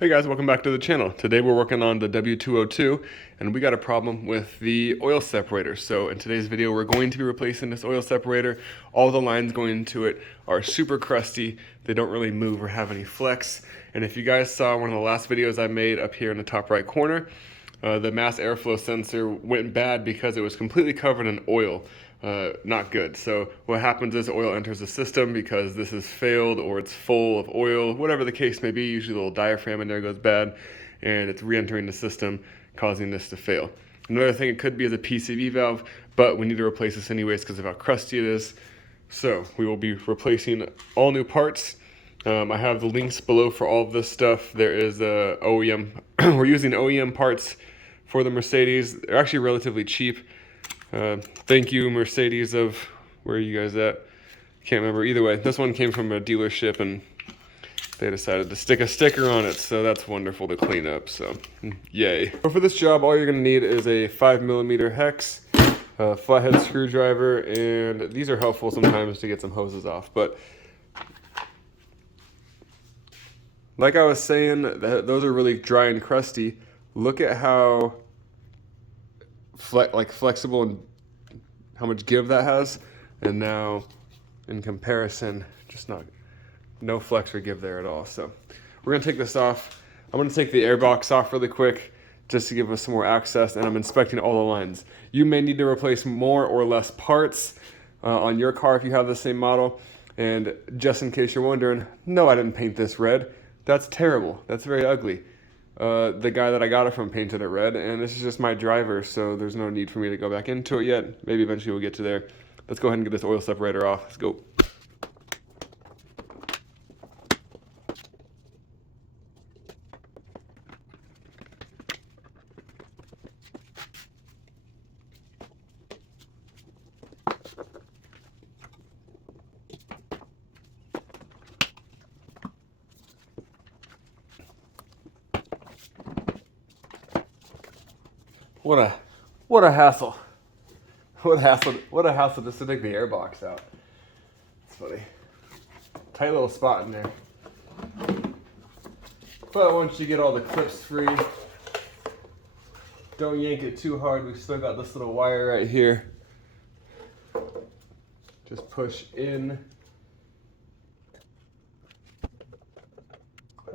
Hey guys, welcome back to the channel. Today we're working on the W202 and we got a problem with the oil separator. So in today's video we're going to be replacing this oil separator. All the lines going into it are super crusty. They don't really move or have any flex. And if you guys saw one of the last videos I made up here in the top right corner, the mass airflow sensor went bad because it was completely covered in oil. Not good. So what happens is oil enters the system because this is failed or it's full of oil, whatever the case may be. Usually the little diaphragm in there goes bad and it's re-entering the system, causing this to fail. Another thing it could be is a PCV valve, but we need to replace this anyways because of how crusty it is. So we will be replacing all new parts. I have the links below for all of this stuff. There is a OEM, we're using OEM parts for the Mercedes. They're actually relatively cheap. Thank you, Mercedes of, where are you guys at? Can't remember. Either way, this one came from a dealership and they decided to stick a sticker on it, so that's wonderful to clean up, so yay. But for this job, all you're gonna need is a 5mm hex, a flathead screwdriver, and these are helpful sometimes to get some hoses off. But like I was saying, those are really dry and crusty. Look at how flexible and how much give that has, and now in comparison, just no flex or give there at all. So we're gonna take this off. I'm gonna take the air box off really quick just to give us some more access, and I'm inspecting all the lines. You may need to replace more or less parts on your car if you have the same model. And just in case you're wondering, no, I didn't paint this red. That's terrible. That's very ugly. The guy that I got it from painted it red, and this is just my driver, so there's no need for me to go back into it yet. Maybe eventually we'll get to there. Let's go ahead and get this oil separator off. Let's go. What a hassle. What a hassle just to take the air box out. It's funny. Tight little spot in there. But once you get all the clips free, don't yank it too hard. We've still got this little wire right here. Just push in.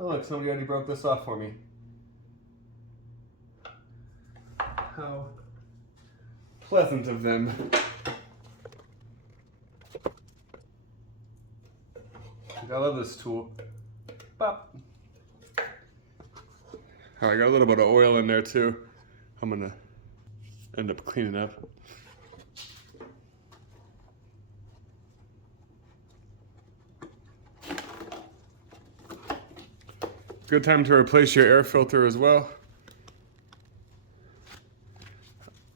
Oh look, somebody already broke this off for me. How pleasant of them. I love this tool. Bop. All right, got a little bit of oil in there too. I'm gonna end up cleaning up. Good time to replace your air filter as well.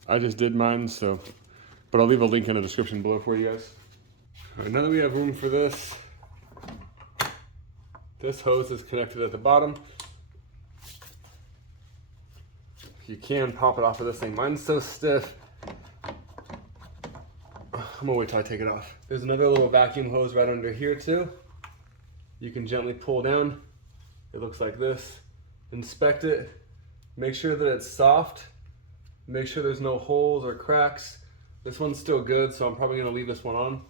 I just did mine, but I'll leave a link in the description below for you guys. All right, now that we have room for this hose is connected at the bottom. You can pop it off of this thing. Mine's so stiff. I'm gonna wait till I take it off. There's another little vacuum hose right under here too. You can gently pull down. It looks like this. Inspect it. Make sure that it's soft. Make sure there's no holes or cracks. This one's still good, so I'm probably gonna leave this one on.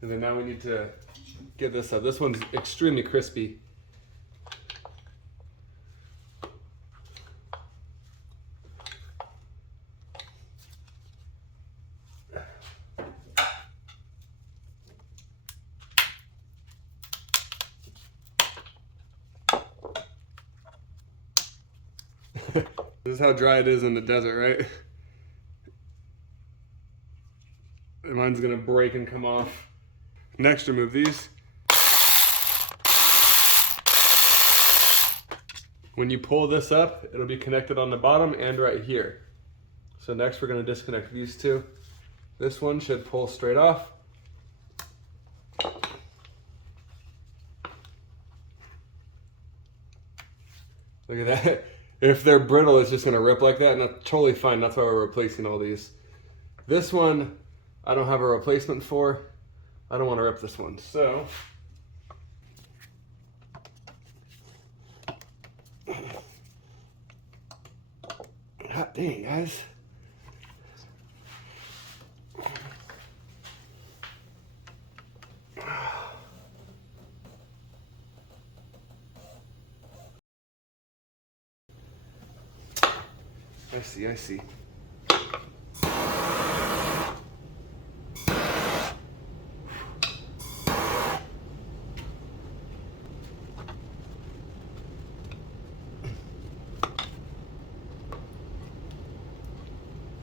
And then now we need to get this up. This one's extremely crispy. This is how dry it is in the desert, right? And mine's gonna break and come off. Next, remove these. When you pull this up, it'll be connected on the bottom and right here. So next we're gonna disconnect these two. This one should pull straight off. Look at that. If they're brittle, it's just gonna rip like that, and that's totally fine. That's why we're replacing all these. This one, I don't have a replacement for. I don't wanna rip this one, so Hot dang, guys. I see.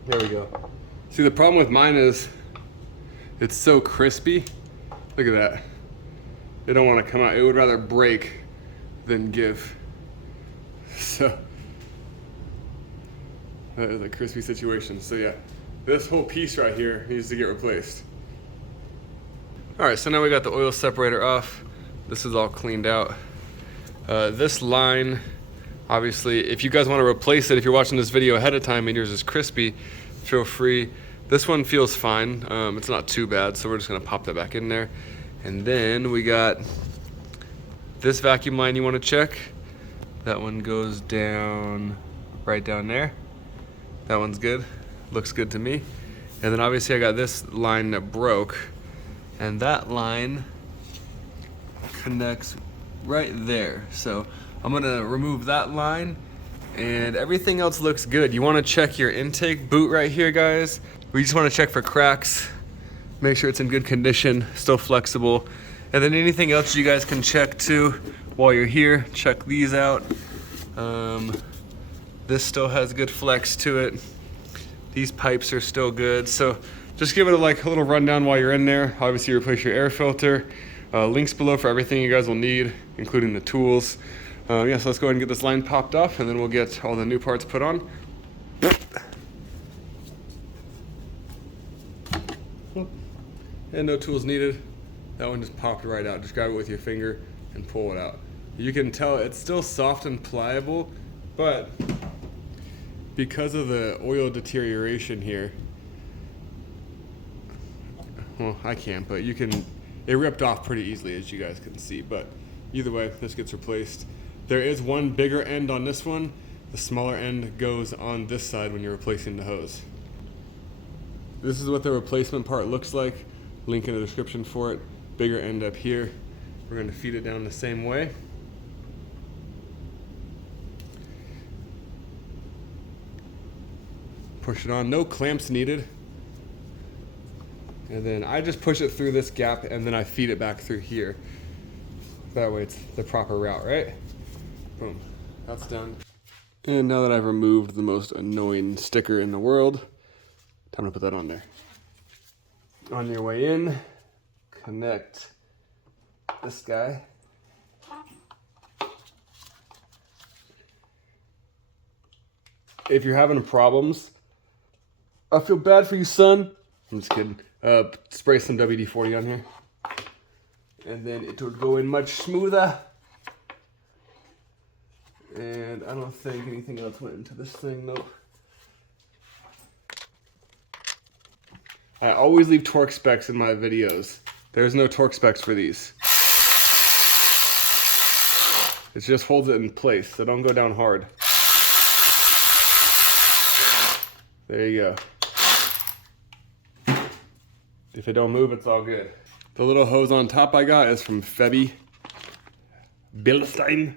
There we go. See, the problem with mine is it's so crispy. Look at that. It don't want to come out. It would rather break than give. So that is a crispy situation. So yeah, this whole piece right here needs to get replaced. All right, so now we got the oil separator off. This is all cleaned out. This line, obviously, if you guys want to replace it, if you're watching this video ahead of time and yours is crispy, feel free. This one feels fine. It's not too bad, so we're just gonna pop that back in there. And then we got this vacuum line you want to check. That one goes down right down there. That one's good. Looks good to me. And then obviously I got this line that broke, and that line connects right there. So I'm gonna remove that line, and everything else looks good. You wanna check your intake boot right here, guys. We just wanna check for cracks, make sure it's in good condition, still flexible. And then anything else you guys can check too while you're here, check these out. This still has good flex to it. These pipes are still good. So just give it a little rundown while you're in there. Obviously replace your air filter. Links below for everything you guys will need, including the tools. Yeah, so let's go ahead and get this line popped off, and then we'll get all the new parts put on. And no tools needed. That one just popped right out. Just grab it with your finger and pull it out. You can tell it's still soft and pliable, but because of the oil deterioration here, well, I can't, but you can, it ripped off pretty easily, as you guys can see. But either way, this gets replaced. There is one bigger end on this one. The smaller end goes on this side when you're replacing the hose. This is what the replacement part looks like. Link in the description for it. Bigger end up here. We're going to feed it down the same way. Push it on. No clamps needed. And then I just push it through this gap, and then I feed it back through here. That way it's the proper route, right? Boom. That's done. And now that I've removed the most annoying sticker in the world, time to put that on there. On your way in, connect this guy. If you're having problems, I feel bad for you, son. I'm just kidding. Spray some WD-40 on here, and then it would go in much smoother. And I don't think anything else went into this thing, nope. I always leave torque specs in my videos. There's no torque specs for these. It just holds it in place, so don't go down hard. There you go. If it don't move, it's all good. The little hose on top I got is from Febby. Bilstein.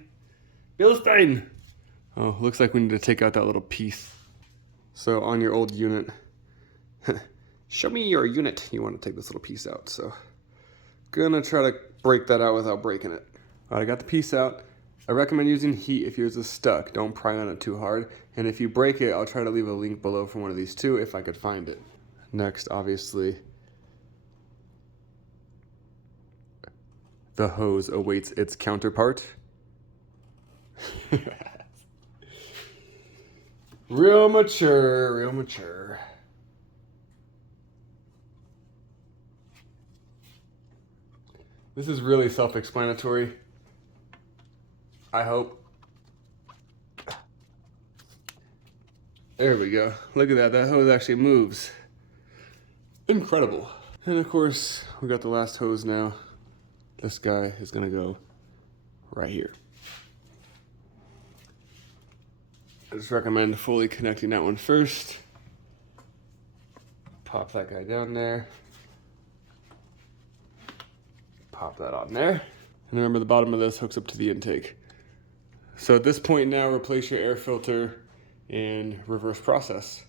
Oh, looks like we need to take out that little piece. So on your old unit, show me your unit. You want to take this little piece out. So gonna try to break that out without breaking it. All right, I got the piece out. I recommend using heat if yours is stuck. Don't pry on it too hard. And if you break it, I'll try to leave a link below for one of these too if I could find it. Next, obviously, the hose awaits its counterpart. Real mature, real mature. This is really self-explanatory, I hope. There we go. Look at that. That hose actually moves. Incredible. And of course, we got the last hose now. This guy is gonna go right here. I just recommend fully connecting that one first. Pop that guy down there. Pop that on there. And remember, the bottom of this hooks up to the intake. So at this point now, replace your air filter and reverse process.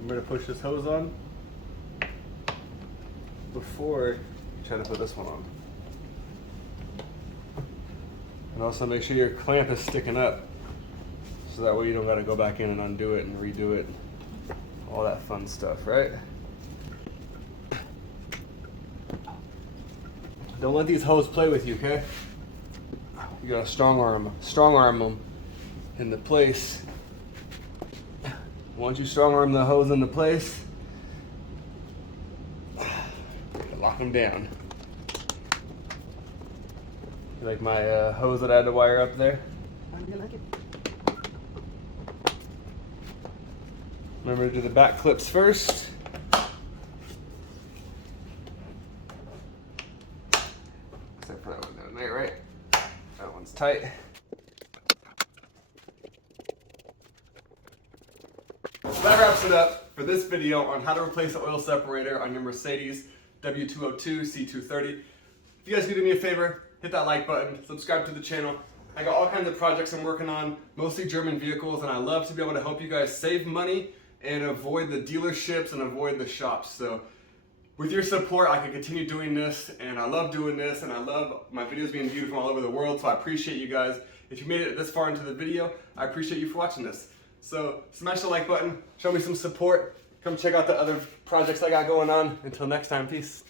Remember to push this hose on before you try to put this one on. And also make sure your clamp is sticking up, so that way you don't gotta go back in and undo it and redo it. All that fun stuff, right? Don't let these hoses play with you, okay? You gotta strong arm them into place. Once you strong arm the hose into place, lock them down. You like my hose that I had to wire up there? I do like it. Remember to do the back clips first. Except for that one down there, right? That one's tight. So that wraps it up for this video on how to replace the oil separator on your Mercedes W202 C230. If you guys could do me a favor, hit that like button, subscribe to the channel. I got all kinds of projects I'm working on, mostly German vehicles, and I love to be able to help you guys save money and avoid the dealerships and avoid the shops. So with your support, I can continue doing this, and I love doing this, and I love my videos being viewed from all over the world, so I appreciate you guys. If you made it this far into the video, I appreciate you for watching this. So smash the like button, show me some support, come check out the other projects I got going on. Until next time, peace.